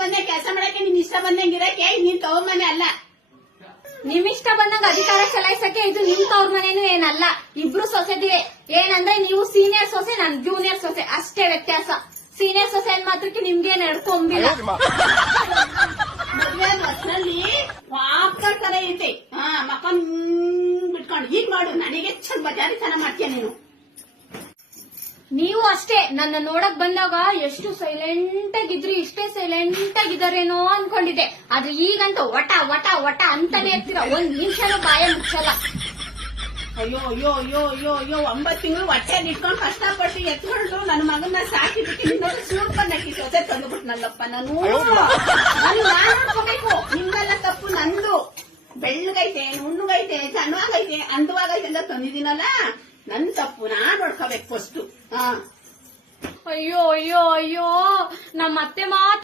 ಬಂದೆ ಕೆಲಸ ಮಾಡಕ್ಕೆ, ನಿನ್ ಇಷ್ಟ ಬಂದಂಗಿರಕ್ಕೆ ನೀನ್ ತವ್ರ ಮನೆ ಅಲ್ಲ. ನಿಮ್ ಇಷ್ಟ ಬಂದಂಗ ಅಧಿಕಾರ ಚಲಾಯಿಸಕ್ಕೆ ಇದು ನಿಮ್ ತವ್ರ ಮನೇನು ಏನಲ್ಲ. ಇಬ್ರು ಸೊಸೆದಿರೆ. ಏನಂದ್ರೆ ನೀವು ಸೀನಿಯರ್ ಸೊಸೆ, ನಾನ್ ಜೂನಿಯರ್ ಸೊಸೆ, ಅಷ್ಟೇ ವ್ಯತ್ಯಾಸ. ಸೀನಿಯರ್ ಸೊಸೆ ಏನ್ ಮಾತ್ರಕ್ಕೆ ನಿಮ್ಗೆ ನಡ್ಕೊಂಬಿಲ್ಲ. ಮದ್ವೆ ಬಸ್ನಲ್ಲಿ ಪಾಪ್ಕಾರ್ನ್ ತರ ಐತೆ. ಮಕ್ಕನ್ ಬಿಟ್ಕೊಂಡು ಹೀಗ್ ಮಾಡು, ನನಗೆ ಚಂದ ಬಜಾರಿ ಚೆನ್ನಾಗ್ ಮಾಡ್ತೀಯ ನೀನು. ನೀವು ಅಷ್ಟೇ, ನನ್ನ ನೋಡಕ್ ಬಂದಾಗ ಎಷ್ಟು ಸೈಲೆಂಟ್ ಆಗಿದ್ರಿ, ಇಷ್ಟೇ ಸೈಲೆಂಟ್ ಆಗಿದಾರೇನೋ ಅನ್ಕೊಂಡಿದ್ದೆ. ಆದ್ರೆ ಈಗಂತ ವಟ ವಟ ವಟ ಅಂತಾನೆ ಇರ್ತೀರ, ಒಂದ್ ನಿಮಿಷನೂ ಬಾಯ ಮುಚ್ಚಲ್ಲ. ಅಯ್ಯೋ ಅಯ್ಯೋ ಅಯ್ಯೋ ಅಯ್ಯೋ ಅಯ್ಯೋ 9 ತಿಂಗಳು ಹೊಟ್ಟೆ ಇಟ್ಕೊಂಡು ಕಷ್ಟಪಟ್ಟು ಎತ್ಕೊಂಡು ನನ್ನ ಮಗನ ಸಾಕಿಬಿಟ್ಟು ಸೂಪರ್ ನಕ್ಕಿ ಸೊಸೆ ತಂದುಬಿಟ್ನಲ್ಲಪ್ಪ. ನಾನು ನೋಡ್ಕೋಬೇಕು. ನಿಮ್ಗೆಲ್ಲ ತಪ್ಪು ನಂದು. ಬೆಳ್ಳಗೈತೆ, ನುಣ್ಣಗೈತೆ, ಸಣ್ಣವಾಗೈತೆ, ಅಂದವಾಗೈತೆ ಅಂತ ತಂದಿದ್ದೀನಲ್ಲ, ನನ್ ತಪ್ಪು. ನಾನ್ ನೋಡ್ಕೋಬೇಕು ಫಸ್ಟ್. ಅಯ್ಯೋ ಅಯ್ಯೋ ಅಯ್ಯೋ, ನಮ್ಮ ಅತ್ತೆ ಮಾತ್ರ